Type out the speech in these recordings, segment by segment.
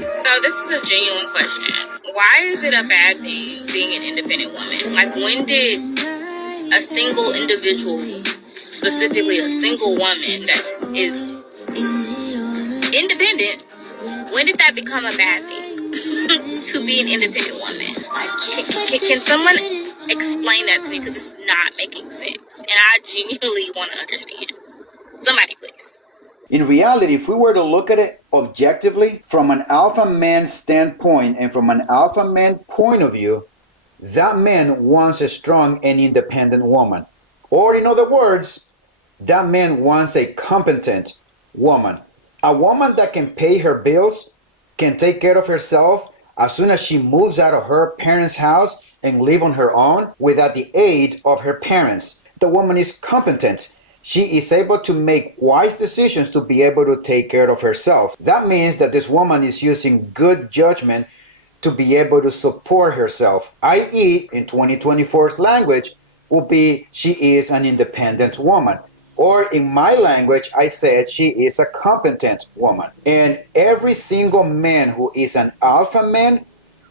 So this is a genuine question. Why is it a bad thing being an independent woman? Like, when did a single individual, specifically a single woman that is independent, when did that become a bad thing to be an independent woman? Can someone explain that to me? Because it's not making sense. And I genuinely want to understand. Somebody, please. In reality, if we were to look at it objectively, from an alpha man standpoint and from an alpha man point of view, that man wants a strong and independent woman. Or, in other words, that man wants a competent woman. A woman that can pay her bills, can take care of herself as soon as she moves out of her parents' house and live on her own without the aid of her parents. The woman is competent. She is able to make wise decisions to be able to take care of herself. That means that this woman is using good judgment to be able to support herself, i.e., in 2024's language, would be she is an independent woman. Or in my language, I said she is a competent woman. And every single man who is an alpha man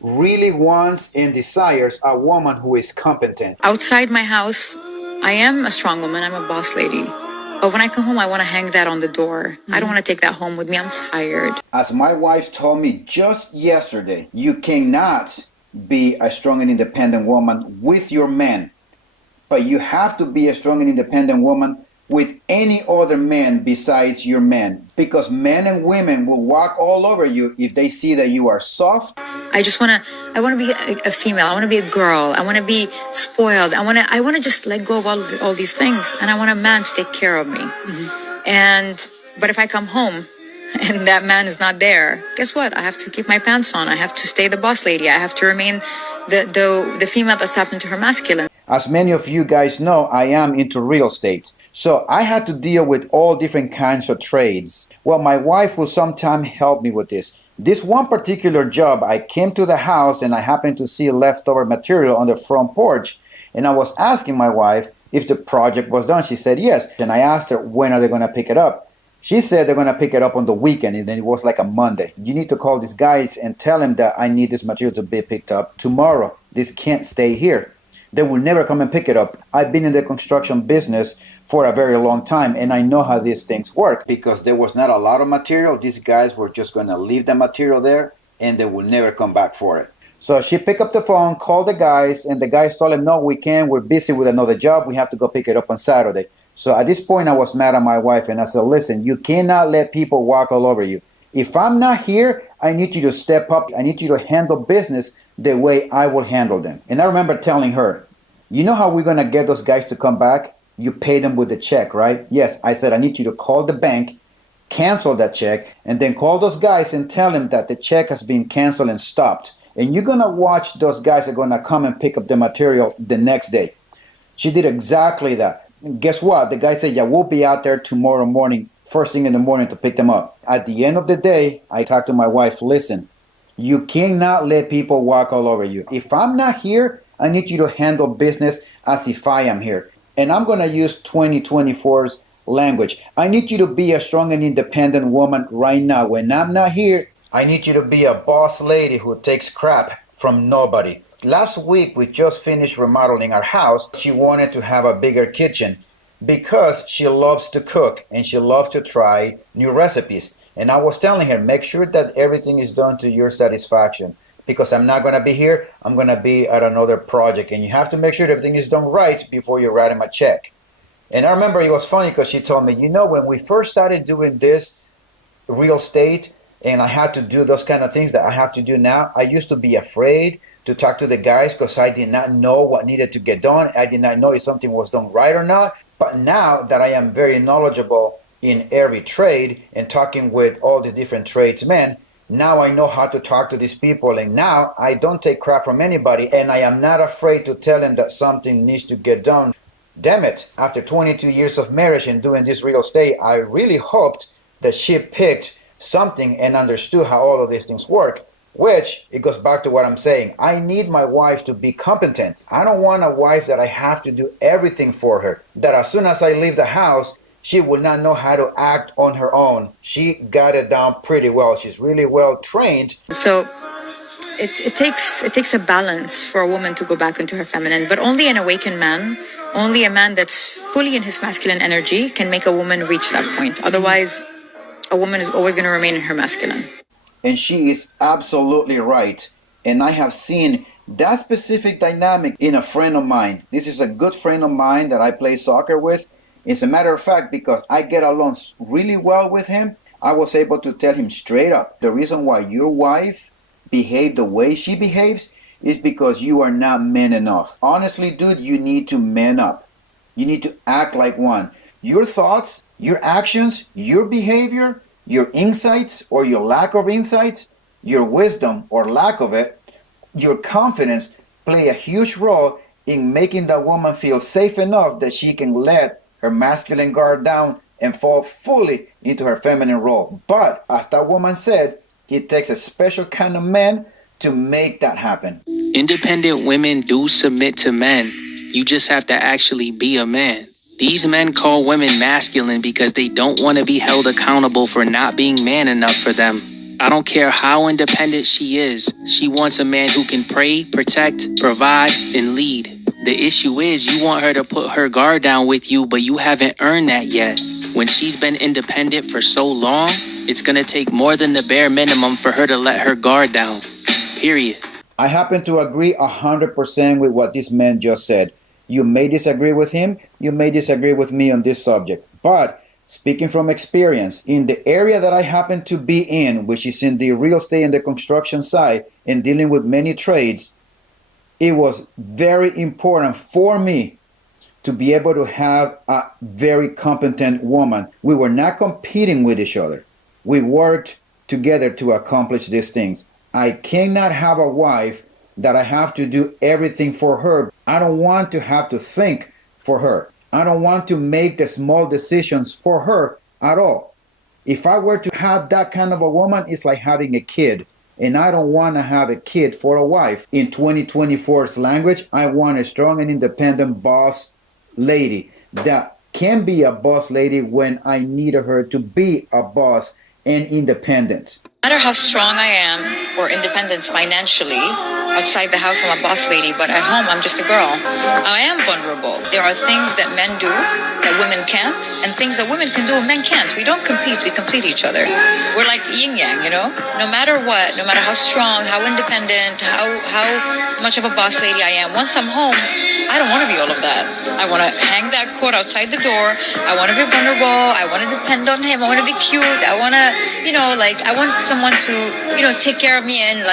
really wants and desires a woman who is competent. Outside my house, I am a strong woman. I'm a boss lady. But when I come home, I want to hang that on the door. I don't want to take that home with me. I'm tired. As my wife told me just yesterday, you cannot be a strong and independent woman with your man, but you have to be a strong and independent woman with any other man besides your man, because men and women will walk all over you if they see that you are soft. I want to be a female. I want to be a girl. I want to be spoiled. I want to just let go of all these things. And I want a man to take care of me. But if I come home and that man is not there, guess what? I have to keep my pants on. I have to stay the boss lady. I have to remain the female that's happened to her masculine. As many of you guys know, I am into real estate. So I had to deal with all different kinds of trades. Well, my wife will sometimes help me with this. This one particular job, I came to the house and I happened to see leftover material on the front porch. And I was asking my wife if the project was done. She said yes. And I asked her, when are they going to pick it up? She said they're going to pick it up on the weekend. And then it was like a Monday. You need to call these guys and tell them that I need this material to be picked up tomorrow. This can't stay here. They will never come and pick it up. I've been in the construction business for a very long time, and I know how these things work, because there was not a lot of material. These guys were just going to leave the material there, and they will never come back for it. So she picked up the phone, called the guys, and the guys told him, no, we can't. We're busy with another job. We have to go pick it up on Saturday. So at this point, I was mad at my wife, and I said, listen, you cannot let people walk all over you. If I'm not here, I need you to step up. I need you to handle business the way I will handle them. And I remember telling her, you know how we're going to get those guys to come back? You pay them with the check, right? Yes, I said, I need you to call the bank, cancel that check, and then call those guys and tell them that the check has been canceled and stopped. And you're going to watch those guys are going to come and pick up the material the next day. She did exactly that. And guess what? The guy said, yeah, we'll be out there tomorrow morning, first thing in the morning to pick them up. At the end of the day, I talked to my wife, listen, you cannot let people walk all over you. If I'm not here, I need you to handle business as if I am here. And I'm going to use 2024's language. I need you to be a strong and independent woman right now. When I'm not here, I need you to be a boss lady who takes crap from nobody. Last week, we just finished remodeling our house. She wanted to have a bigger kitchen because she loves to cook and she loves to try new recipes. And I was telling her, make sure that everything is done to your satisfaction, because I'm not going to be here. I'm going to be at another project. And you have to make sure everything is done right before you write him a check. And I remember it was funny because she told me, you know, when we first started doing this real estate and I had to do those kind of things that I have to do now, I used to be afraid to talk to the guys because I did not know what needed to get done. I did not know if something was done right or not. But now that I am very knowledgeable in every trade and talking with all the different tradesmen, now I know how to talk to these people, and now I don't take crap from anybody, and I am not afraid to tell them that something needs to get done. Damn it, after 22 years of marriage and doing this real estate, I really hoped that she picked something and understood how all of these things work, which it goes back to what I'm saying. I need my wife to be competent. I don't want a wife that I have to do everything for her, that as soon as I leave the house, she will not know how to act on her own. She got it down pretty well. She's really well trained. So it takes a balance for a woman to go back into her feminine, but only an awakened man, only a man that's fully in his masculine energy can make a woman reach that point. Otherwise, a woman is always going to remain in her masculine. And she is absolutely right. And I have seen that specific dynamic in a friend of mine. This is a good friend of mine that I play soccer with. As a matter of fact, because I get along really well with him, I was able to tell him straight up, the reason why your wife behaved the way she behaves is because you are not man enough. Honestly, dude, you need to man up. You need to act like one. Your thoughts, your actions, your behavior, your insights or your lack of insights, your wisdom or lack of it, your confidence play a huge role in making that woman feel safe enough that she can let her masculine guard down and fall fully into her feminine role. But as that woman said, it takes a special kind of man to make that happen. Independent women do submit to men. You just have to actually be a man. These men call women masculine because they don't want to be held accountable for not being man enough for them. I don't care how independent she is. She wants a man who can pray, protect, provide, and lead. The issue is you want her to put her guard down with you, but you haven't earned that yet. When she's been independent for so long, it's going to take more than the bare minimum for her to let her guard down. Period. I happen to agree 100% with what this man just said. You may disagree with him, you may disagree with me on this subject, but speaking from experience, in the area that I happen to be in, which is in the real estate and the construction side and dealing with many trades, it was very important for me to be able to have a very competent woman. We were not competing with each other. We worked together to accomplish these things. I cannot have a wife that I have to do everything for her. I don't want to have to think for her. I don't want to make the small decisions for her at all. If I were to have that kind of a woman, it's like having a kid. And I don't want to have a kid for a wife. In 2024's language, I want a strong and independent boss lady that can be a boss lady when I need her to be a boss and independent. No matter how strong I am or independent financially, outside the house I'm a boss lady, but at home I'm just a girl. I am vulnerable. There are things that men do that women can't, and things that women can do men can't. We don't compete, we complete each other. We're like yin yang, you know? No matter what, no matter how strong, how independent, how much of a boss lady I am, once I'm home, I don't want to be all of that. I want to hang that coat outside the door. I want to be vulnerable. I want to depend on him. I want to be cute. I want to, I want someone to, take care of me and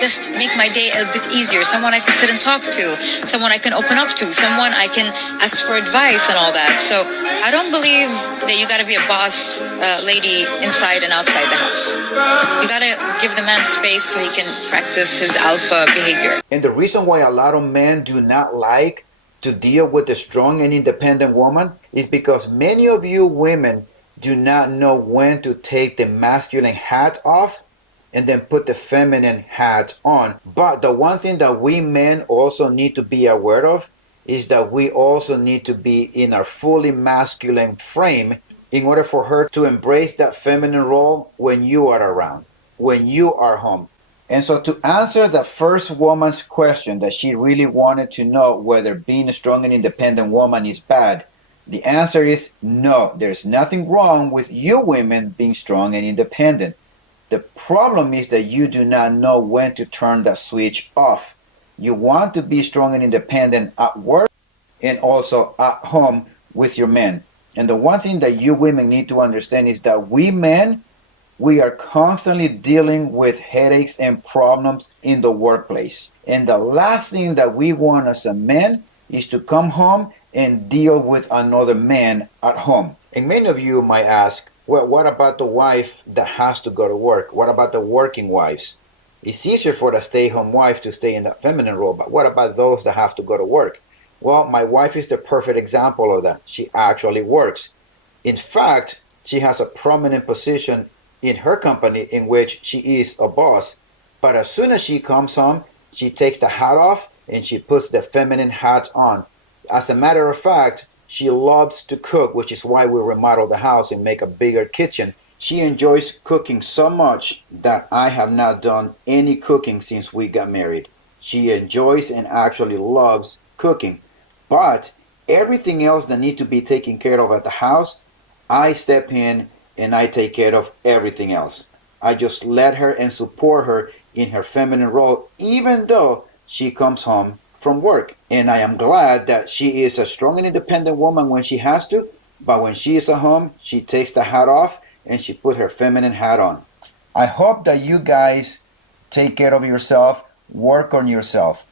just make my day a bit easier. Someone I can sit and talk to. Someone I can open up to. Someone I can ask for advice and all that. So I don't believe that you got to be a boss lady inside and outside the house. You got to give the man space so he can practice his alpha behavior. And the reason why a lot of men do not like to deal with a strong and independent woman is because many of you women do not know when to take the masculine hat off and then put the feminine hat on. But the one thing that we men also need to be aware of is that we also need to be in our fully masculine frame in order for her to embrace that feminine role when you are around, when you are home. And so to answer the first woman's question that she really wanted to know whether being a strong and independent woman is bad, the answer is no. There's nothing wrong with you women being strong and independent. The problem is that you do not know when to turn that switch off. You want to be strong and independent at work and also at home with your men. And the one thing that you women need to understand is that we men, we are constantly dealing with headaches and problems in the workplace. And the last thing that we want as a man is to come home and deal with another man at home. And many of you might ask, well, what about the wife that has to go to work? What about the working wives? It's easier for the stay-home wife to stay in that feminine role, but what about those that have to go to work? Well, my wife is the perfect example of that. She actually works. In fact, she has a prominent position in her company in which she is a boss. But as soon as she comes home, she takes the hat off and she puts the feminine hat on. As a matter of fact, She loves to cook, which is why we remodel the house and make a bigger kitchen. She enjoys cooking so much that I have not done any cooking since we got married. She enjoys and actually loves cooking. But everything else that need to be taken care of at the house, I step in and I take care of everything else. I just let her and support her in her feminine role, even though she comes home from work. And I am glad that she is a strong and independent woman when she has to, but when she is at home, she takes the hat off and she put her feminine hat on. I hope that you guys take care of yourself, work on yourself,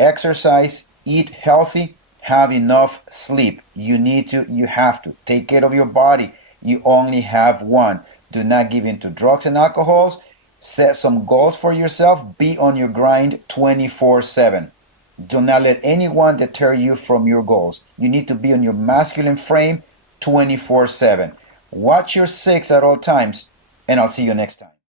exercise, eat healthy, have enough sleep. You have to take care of your body. You only have one. Do not give in to drugs and alcohols. Set some goals for yourself. Be on your grind 24/7. Do not let anyone deter you from your goals. You need to be on your masculine frame 24/7. Watch your six at all times, and I'll see you next time.